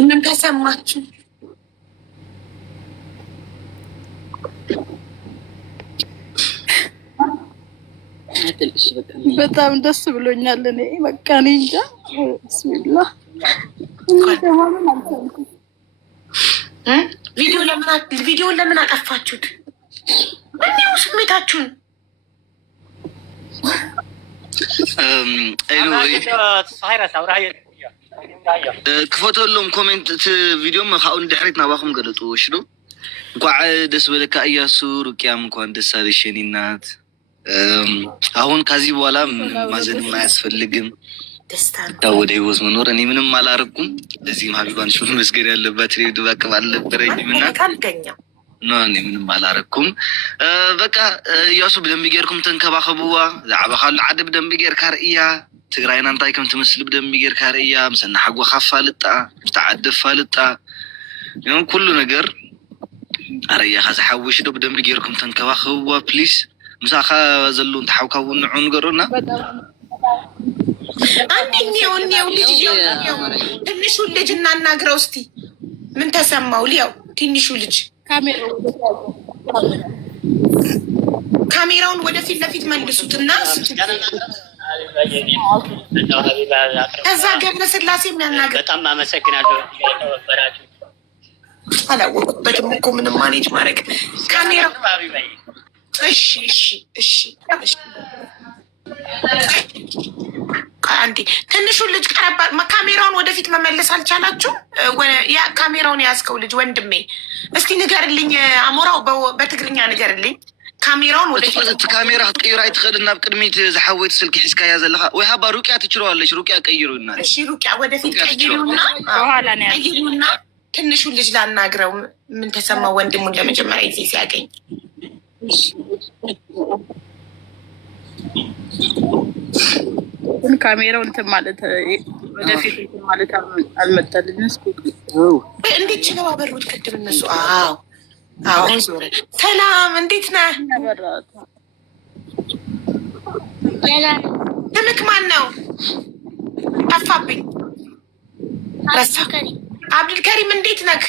ምን ተሰማችሁ? በጣም ደስ ብሎኛል። እኔ በቃ እኔ እንጃ። ቢስሚላህ ቪዲዮን ለምን አጠፋችሁት? ምንድነው ስሜታችሁን? ክፈተሎም ኮሜንት ቪዲዮም ካብኡ ንድሕሪት ናባኹም ገለጡ ወሽዶ እንኳዕ ደስ በለካ እያሱ ሩቅያም እንኳን ደስ አለሽ የኔ እናት። አሁን ከዚህ በኋላ ማዘንም አያስፈልግም። ወደ ህይወት መኖር እኔ ምንም አላረኩም። ለዚህም ሀቢባን ሽሁን መስገድ ያለባት ሬድ ባቅም አልነበረኝም እና እኔ ምንም አላረኩም። በቃ እያሱ ብደንቢ ጌርኩም ተንከባኸብዋ ዛዕባ ካሉ ዓደ ብደንቢ ጌርካ ርእያ ትግራይና እንታይ ከም ትመስል ብደንቢ ጌርካ ርእያ ምሰና ሓጎኻ ፋልጣ ምስታ ዓደ ፋልጣ ኩሉ ነገር አረያኻ ዝሓውሽ ዶ ብደንቢ ጌርኩም ተንከባኸብዋ ፕሊዝ። ምሳኻ ዘሎ እንተሓውካ እውን ንዑ ንገሩና። አንደኛው ትንሹ ልጅ እናናግረው እስቲ ምን ተሰማው? ሊያው ትንሹ ልጅ ካሜራውን ወደፊት ለፊት መልሱት እና ከዛ ገብረ ስላሴ የሚያናግር በጣም አመሰግናለሁ። አላወቁበትም እኮ ምንም ማኔጅ ማድረግ ካሜራ። እሺ አንዴ ትንሹን ልጅ ቀረባ። ካሜራውን ወደፊት መመለስ አልቻላችሁ? ካሜራውን የያዝከው ልጅ ወንድሜ እስቲ ንገርልኝ፣ አሞራው በትግርኛ ንገርልኝ። ካሜራውን ወደፊት ካሜራ ክትቀይራ አይትኽእልን። ናብ ቅድሚት ዝሓወይት ስልኪ ሒዝካ እያ ዘለካ ወይ ሃባ ሩቅያ ትችለዋለች። ሩቅያ ቀይሩና። እሺ ሩቅያ ወደፊት ቀይሩና ትንሹን ልጅ ላናግረው። ምን ተሰማው ወንድሙን ለመጀመሪያ ጊዜ ሲያገኝ? ካሜራው እንትን ማለት ወደፊት እንትን ማለት አልመጣልኝም። እንዴት ችለው አበሩት ቅድም እነሱ። አሁን ዞረ። ሰላም እንዴት ነህ? ስምክ ማን ነው? ጠፋብኝ። አብዱልከሪም እንዴት ነህ?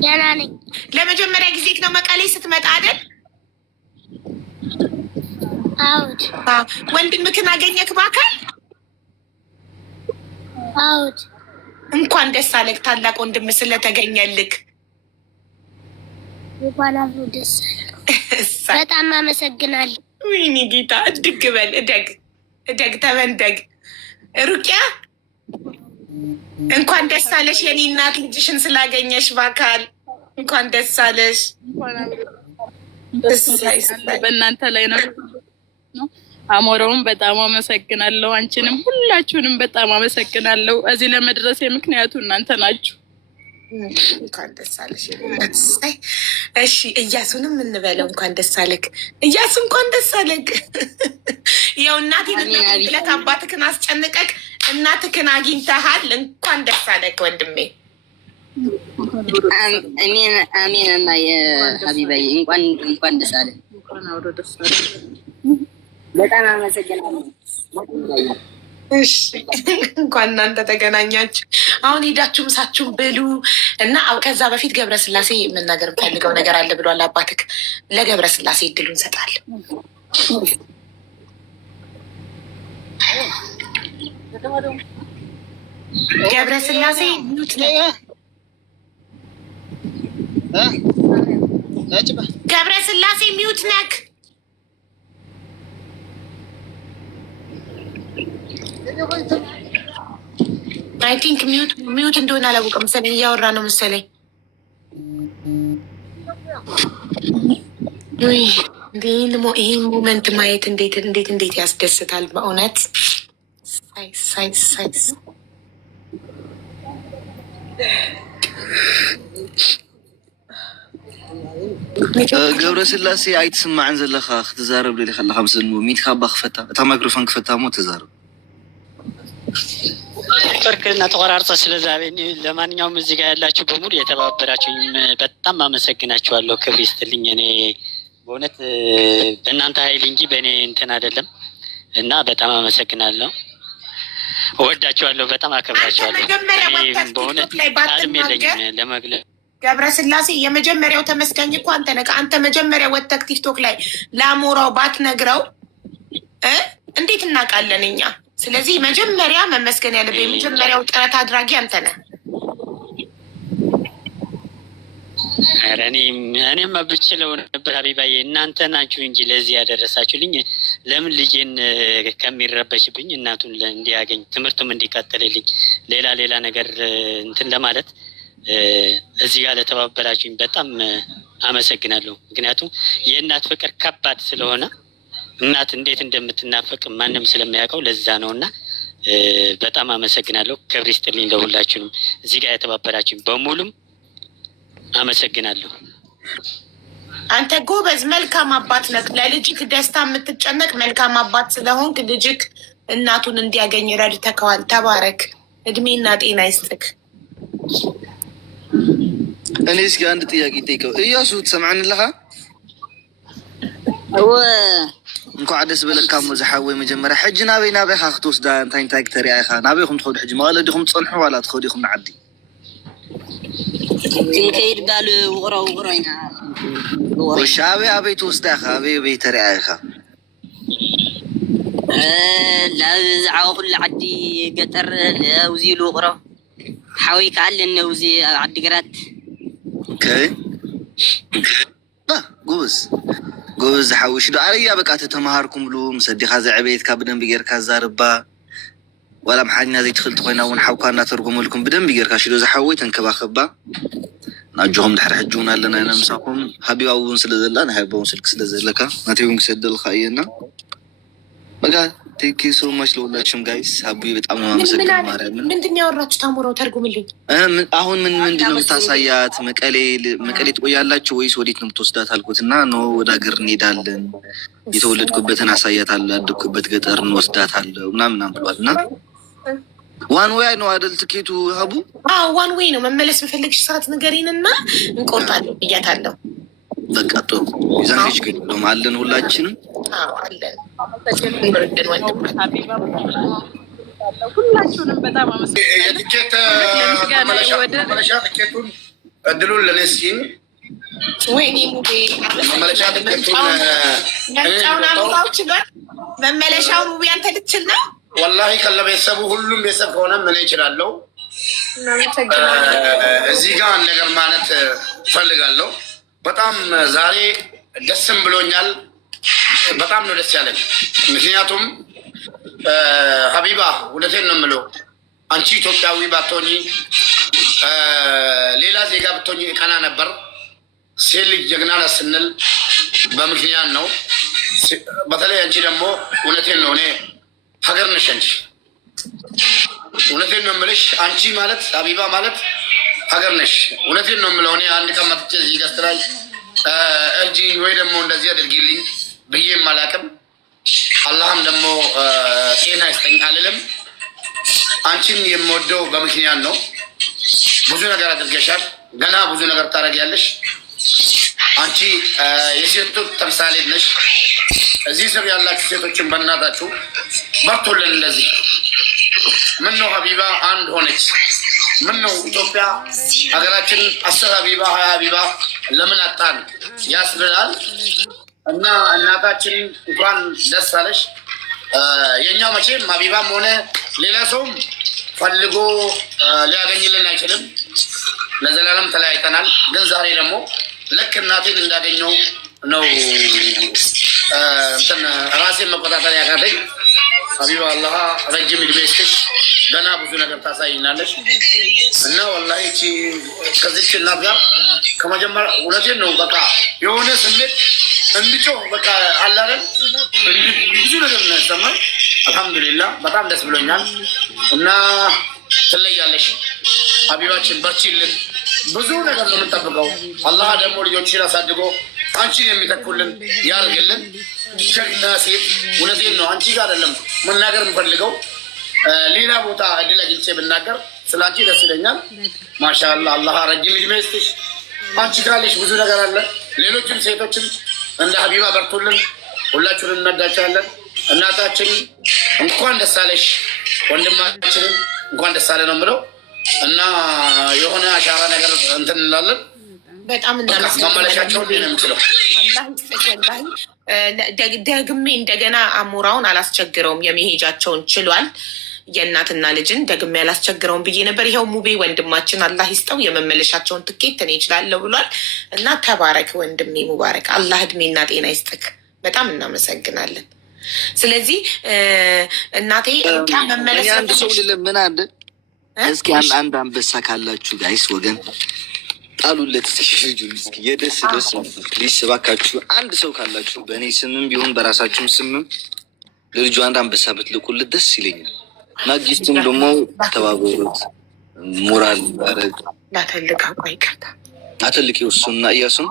ደህና ነኝ። ለመጀመሪያ ጊዜ ነው መቀሌ ስትመጣ አይደል? አውድ ወንድምክን አገኘክ በአካል? አውድ እንኳን ደስ አለህ ታላቅ ወንድም ስለተገኘልክ። እንኳን ደስ በጣም አመሰግናለሁ። ወይኔ ጌታ እድግ በል እደግ ተመንደግ። ሩቅያ እንኳን ደስ አለሽ የኔ እናት ልጅሽን ስላገኘሽ በአካል እንኳን ደስ አለሽ። በእናንተ ላይ ነው። አሞራውን በጣም አመሰግናለሁ። አንቺንም ሁላችሁንም በጣም አመሰግናለሁ። እዚህ ለመድረሴ ምክንያቱ እናንተ ናችሁ። እንኳን ደስ አለሽ። እሺ እያሱንም እንበለው እንኳን ደስ አለክ። እያሱ እንኳን ደስ አለክ። ያው እናቴን ብለት አባትክን አስጨንቀቅ እናትክን አግኝተሃል። እንኳን ደስ አለክ ወንድሜ። አሜን እና የሀቢባዬ እንኳን ደስ አለ። በጣም አመሰግናለሁ። እሺ እንኳን እናንተ ተገናኛችሁ። አሁን ሄዳችሁ ምሳችሁን ብሉ እና ከዛ በፊት ገብረስላሴ የምናገር የምፈልገው ነገር አለ ብሏል አባትክ። ለገብረስላሴ እድሉ እንሰጣለን። ገብረስላሴ ገብረስላሴ ሚዩት ነክ። አይ ቲንክ ሚዩት እንደሆነ አላወቀም መሰለኝ። እያወራ ነው መሰለኝ። ይህን ሞመንት ማየት እንዴት ያስደስታል በእውነት። ሳይስ ገብረስላሴ አይትስማዕን ዘለካ ክትዛረብ ደሊ ከለካ ምስ ሚትካ ባ ክፈታ እታ ማይክሮፎን ክፈታ ሞ ተዛረብ። በርክና ተቆራርጠ ስለዛቤኒ። ለማንኛውም እዚህ ጋር ያላችሁ በሙሉ የተባበራችሁኝ በጣም አመሰግናችኋለሁ። ክብር ይስጥልኝ። እኔ በእውነት በእናንተ ኃይል እንጂ በእኔ እንትን አይደለም እና በጣም አመሰግናለሁ። እወዳቸዋለሁ፣ በጣም አከብራቸዋለሁ። በእውነት ቃልም የለኝም ለመግለጽ። ገብረስላሴ የመጀመሪያው ተመስጋኝ እኮ አንተ ነህ። አንተ መጀመሪያ ወጥተህ ቲክቶክ ላይ ለአሞራው ባትነግረው እንዴት እናውቃለን እኛ? ስለዚህ መጀመሪያ መመስገን ያለብህ የመጀመሪያው ጥረት አድራጊ አንተ ነህ። እኔም ብችለው ነበር ሀቢባዬ፣ እናንተ ናችሁ እንጂ ለዚህ ያደረሳችሁልኝ። ለምን ልጄን ከሚረበሽብኝ እናቱን እንዲያገኝ ትምህርቱም እንዲቀጥልልኝ ሌላ ነገር እንትን ለማለት እዚህ ጋር ለተባበራችሁኝ በጣም አመሰግናለሁ። ምክንያቱም የእናት ፍቅር ከባድ ስለሆነ እናት እንዴት እንደምትናፈቅ ማንም ስለሚያውቀው ለዛ ነው። እና በጣም አመሰግናለሁ። ክብር ይስጥልኝ ለሁላችሁንም እዚህ ጋር የተባበራችሁኝ በሙሉም አመሰግናለሁ። አንተ ጎበዝ መልካም አባት ነህ። ለልጅክ ደስታ የምትጨነቅ መልካም አባት ስለሆንክ ልጅክ እናቱን እንዲያገኝ ረድተከዋል። ተባረክ፣ እድሜና ጤና ይስጥክ። እኔ እስኪ አንድ ጥያቄ ጠይቀው። እያሱ ትሰምዐንለካ? እንኳዕ ደስ በለካ መዝሓወይ መጀመርያ ሕጂ ናበይ ካ ክትወስዳ እንታይ ክተሪኣ ኢኻ? ናበይኩም ትኸዱ ሕጂ? መቐለ ዲኹም ትፀንሑ ዋላ ትኸዱ ኢኹም ንዓዲ? ክንከይድ ባል ውቕሮ ኢና ወሻ ኣበይ ትወስዳ ኢኻ? ኣበይ ተሪኣ ኢኻ? ናብ ዝዓበ ኩሉ ዓዲ ገጠር ውዚ ኢሉ ውቕሮ ሓወይ ከዓ ኣለኒ ውዚ ኣብ ዓዲግራት። ጎበዝ ዝሓውሽ ዶ ኣረያ በቃ ተተማሃርኩምሉ ምስ ኣዲኻ ዘዕበየትካ ብደንቢ ጌርካ ዛርባ ዋላ ምሓድና ዘይትኽእልቲ ኮይና እውን ሓውካ እናተርጎመልኩም ብደንቢ ጌርካ ሽዶ ዝሓወይ ተንከባኸባ። ናጆኹም ድሕሪ ሕጂ እውን ኣለና ኢና ምሳኹም። ሃቢባ እውን ስለ ዘላ ናይ ሃቢባ እውን ስልክ ስለ ዘለካ ናተይ እውን ክሰደልካ እየና በቃ ቴንክ ዩ ሶ ማች ለሁላችሁም ጋይስ። ሀቡዬ በጣም ነው የማመሰግነው። ማርያምን ምንድን ነው ያወራችሁት? አሞራው ተርጉምልኝ። አሁን ምንድን ነው የምታሳያት? መቀሌ ትቆያላችሁ ወይስ ወዴት ነው የምትወስዳት አልኩት እና ኖ ወደ ሀገር እንሄዳለን፣ የተወለድኩበትን አሳያታለሁ፣ ያደግኩበት ገጠር እንወስዳታለሁ ምናምን ብሏል። እና ዋን ዌይ ነው አይደል ትኬቱ ሀቡ? ዋን ዌይ ነው። መመለስ በፈለግሽ ሰዓት ንገሪን እና እንቆርጣለን ብያታለሁ። በቃ ጥሩ ይዛን ልጅ ግን ነው አለን ሁላችንም አለን። ሁላችሁንም በጣም የትኬት መመለሻ ትኬቱን እድሉን ለኔ እስኪን ወይኔ ሙቤ መመለሻ ትኬቱን መመለሻው ሙቤ አንተ ልትችል ነው ወላሂ ከለቤተሰቡ ሁሉም ቤተሰብ ከሆነ ምን ይችላለሁ። እዚህ ጋር ነገር ማለት እፈልጋለሁ። በጣም ዛሬ ደስም ብሎኛል። በጣም ነው ደስ ያለኝ። ምክንያቱም ሀቢባ እውነቴን ነው የምለው፣ አንቺ ኢትዮጵያዊ ባትሆኚ ሌላ ዜጋ ብትሆኚ ቀና ነበር። ሴት ልጅ ጀግና ናት ስንል በምክንያት ነው። በተለይ አንቺ ደግሞ እውነቴን ነው፣ እኔ ሀገር ነሽ አንቺ። እውነቴን ነው የምልሽ፣ አንቺ ማለት ሀቢባ ማለት ሀገር ነሽ። እውነቴን ነው የምለው። እኔ አንድ ቀን መጥቼ እዚህ ገስት ላይ እርጂኝ ወይ ደግሞ እንደዚህ አድርጊልኝ ብዬም አላቅም። አላህም ደግሞ ጤና ይስጠኝ አልልም። አንቺን የምወደው በምክንያት ነው። ብዙ ነገር አድርገሻል፣ ገና ብዙ ነገር ታደርጊያለሽ። አንቺ የሴቶች ተምሳሌት ነሽ። እዚህ ስር ያላችሁ ሴቶችን በእናታችሁ በርቶልን። እንደዚህ ምን ነው ሀቢባ አንድ ሆነች? ምን ነው ኢትዮጵያ ሀገራችን 10 ሀቢባ 20 ሀቢባ ለምን አጣን ያስብላል። እና እናታችን እንኳን ደስ አለሽ። የኛው መቼም ሀቢባም ሆነ ሌላ ሰውም ፈልጎ ሊያገኝልን አይችልም። ለዘላለም ተለያይተናል። ግን ዛሬ ደግሞ ልክ እናቴን እንዳገኘው ነው እንትን ራሴን መቆጣጠር ያቃተኝ። ሀቢባ አላህ ረጅም እድሜ ይስጥሽ። ገና ብዙ ነገር ታሳይናለሽ እና ወላሂ ከዚች እናት ጋር ከመጀመሪያ እውነቴን ነው በቃ የሆነ ስሜት እንድጮህ በቃ አላረን ብዙ ነገር ነው ያሰማኝ። አልሐምዱሊላህ በጣም ደስ ብሎኛል እና ትለያለሽ ሀቢባችን፣ በርቺልን። ብዙ ነገር ነው የምንጠብቀው። አላህ ደግሞ ልጆችን አሳድጎ አንቺን የሚተኩልን ያርግልን። ጀግና ሴት እውነቴን ነው። አንቺ ጋር አይደለም መናገር የምፈልገው፣ ሌላ ቦታ እድል አግኝቼ ብናገር ስለ አንቺ ደስ ይለኛል። ማሻአላህ አላህ ረጅም ዕድሜ ይስጥሽ። አንቺ ካለሽ ብዙ ነገር አለ። ሌሎችም ሴቶችም እንደ ሀቢባ በርቱልን። ሁላችሁንም እንወዳቸዋለን። እናታችን እንኳን ደስ አለሽ። ወንድማችንም እንኳን ደስ አለ ነው የምለው እና የሆነ አሻራ ነገር እንትን እንላለን። በጣም ማመለሻቸውን ነው የምችለው። ደግሜ እንደገና አሞራውን አላስቸግረውም። የመሄጃቸውን ችሏል። የእናትና ልጅን ደግሜ አላስቸግረውም ብዬ ነበር። ይኸው ሙቤ ወንድማችን አላህ ይስጠው የመመለሻቸውን ትኬት እኔ እችላለሁ ብሏል። እና ተባረክ ወንድሜ ሙባረክ፣ አላህ እድሜና ጤና ይስጥክ። በጣም እናመሰግናለን። ስለዚህ እናቴ መመለስ አንድ ሰው ልለምን አለ። እስኪ አንድ አንበሳ ካላችሁ ጋይስ ወገን ጣሉለት ልጁን እስኪ የደስ ደስ ፕሊስ እባካችሁ አንድ ሰው ካላችሁ በእኔ ስምም ቢሆን በራሳችሁም ስምም ለልጁ አንድ አንበሳ ብትልቁለት ደስ ይለኛል። ናጊስትም ደግሞ ተባበሩት። ሞራል ባረግ ላተልቅ አቋይቀታ አተልቅ እሱና እያሱም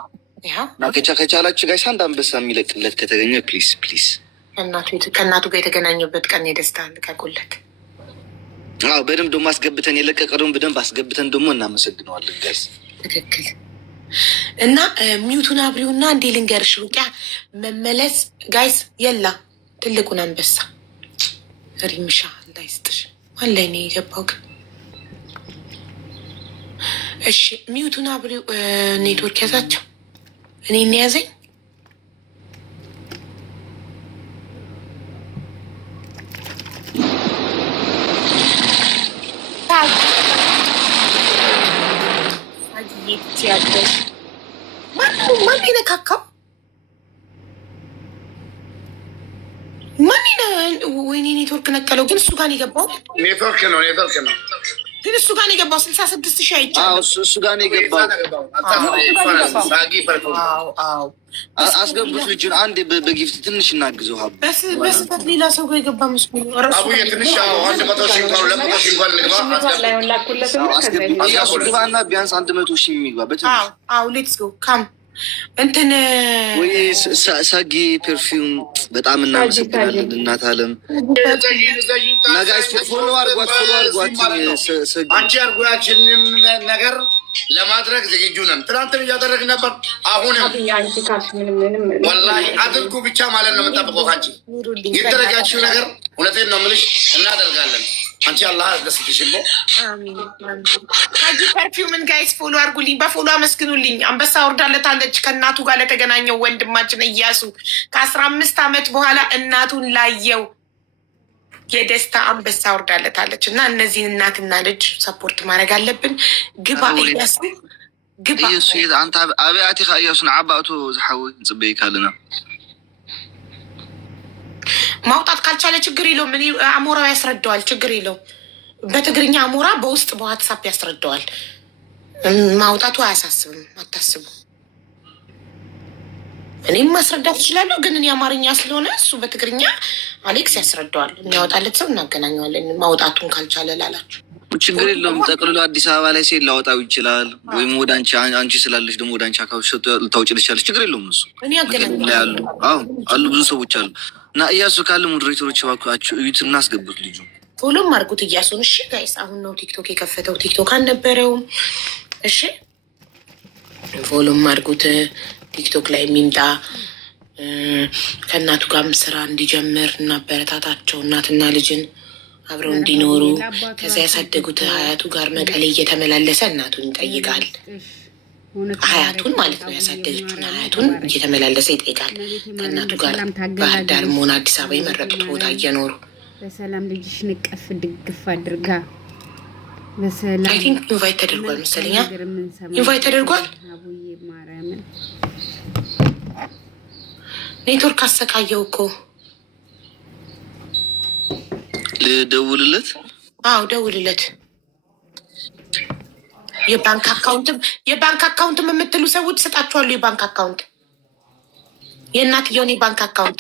ከቻላችሁ ጋይስ አንድ አንበሳ የሚለቅለት ከተገኘ ፕሊስ ፕሊስ ከእናቱ ጋር የተገናኙበት ቀን የደስታ ልቀቁለት። አዎ በደንብ ደግሞ አስገብተን የለቀቀውን በደንብ አስገብተን ደግሞ እናመሰግነዋለን ጋይስ። ትክክል። እና ሚዩቱን አብሪውና እንዴ ልንገርሽ ሩቅያ መመለስ ጋይስ የላ ትልቁን አንበሳ ሪምሻ እንዳይስጥሽ ማላይ ነው የገባው ግን እሺ ሚዩቱን አብሪው ኔትወርክ ያዛቸው እኔ ያዘኝ ማን ይነካካው? ወይኔ ኔትወርክ ነቀለው። ግን እሱ ጋር የገባው ኔትወርክ ነው ግን እሱ ጋር የገባው 66,000 አይቻልም። እሱ ጋር የገባው አስገቡት ልጁን አንድ በጊፍት ትንሽ እናግዘው። ሀቡ በስህተት ሌላ ሰው ጋር የገባ መስሎ አቡዬ ትንሽ 100,000 እንኳን 200,000 እንኳን ንግባ ግባና ቢያንስ 100,000 የሚግባ ሌትስ ጎ ካም እንትን ወይ ሳጊ ፐርፊውም በጣም እናመሰግናለን። እናት አለም ነጋሽ ፎሎ አርጓት አንቺ አርጓችንን ነገር ለማድረግ ዝግጁ ነን። ትናንትን እያደረግን ነበር። አሁንም ወላሂ አድርጉ ብቻ ማለት ነው የምንጠብቀው ካንቺ የተደረጋችሁ ነገር። እውነቴን ነው የምልሽ እናደርጋለን። አንቺ አላህ ደስትሽቦ ካጂ ፐርፊውምን ጋይስ ፎሎ አርጉልኝ፣ በፎሎ አመስግኑልኝ። አንበሳ ወርዳለታለች ከእናቱ ጋር ለተገናኘው ወንድማችን እያሱ ከ15 ዓመት በኋላ እናቱን ላየው የደስታ አንበሳ ወርዳለታለች። እና እነዚህን እናትና ልጅ ሰፖርት ማድረግ አለብን። ግባ እያሱ ግባ እያሱ አንተ አብያቲ እያሱን ዓባእቶ ዝሓዊ ንፅበይ ካልና ማውጣት ካልቻለ ችግር የለውም። እኔ አሞራው ያስረዳዋል። ችግር የለውም። በትግርኛ አሞራ በውስጥ በዋትሳፕ ያስረዳዋል። ማውጣቱ አያሳስብም። አታስቡ። እኔም ማስረዳት እችላለሁ፣ ግን እኔ አማርኛ ስለሆነ እሱ በትግርኛ አሌክስ ያስረዳዋል። የሚያወጣለት ሰው እናገናኘዋለን። ማውጣቱን ካልቻለ ላላችሁ ችግር የለውም። ጠቅልሎ አዲስ አበባ ላይ ሴት ላወጣው ይችላል። ወይም ወደ አንቺ ስላለች ደግሞ ወደ አንቺ አካባቢ ልታውጭ ልቻለች። ችግር የለውም። እሱ እኔ ያገናኛል አሉ ብዙ ሰዎች አሉ። እና እያሱ ካለ ሞዴሬተሮች እባካችሁ እዩት፣ እናስገቡት ልጁ ፎሎም አድርጉት እያሱን። እሺ ጋይስ፣ አሁን ነው ቲክቶክ የከፈተው። ቲክቶክ አልነበረውም። እሺ ፎሎም አድርጉት። ቲክቶክ ላይ የሚምጣ ከእናቱ ጋርም ስራ እንዲጀምር እናበረታታቸው። እናትና ልጅን አብረው እንዲኖሩ ከዚያ ያሳደጉት ሀያቱ ጋር መቀሌ እየተመላለሰ እናቱን ይጠይቃል። ሀያቱን ማለት ነው ያሳደገችውን ሀያቱን እየተመላለሰ ይጠይቃል። ከእናቱ ጋር ባህር ዳርም ሆነ አዲስ አበባ የመረጡት ቦታ እየኖሩ በሰላም ልጅሽ ንቀፍ ድግፍ አድርጋ በሰላም አይ ቲንክ ኢንቫይት ተደርጓል መሰለኛ። ኢንቫይት ተደርጓል። ኔትወርክ አሰቃየው እኮ። ልደውልለት? አዎ ደውልለት። የባንክ አካውንትም የምትሉ ሰዎች ሰጣችኋለሁ። የባንክ አካውንት የእናትየውን የባንክ አካውንት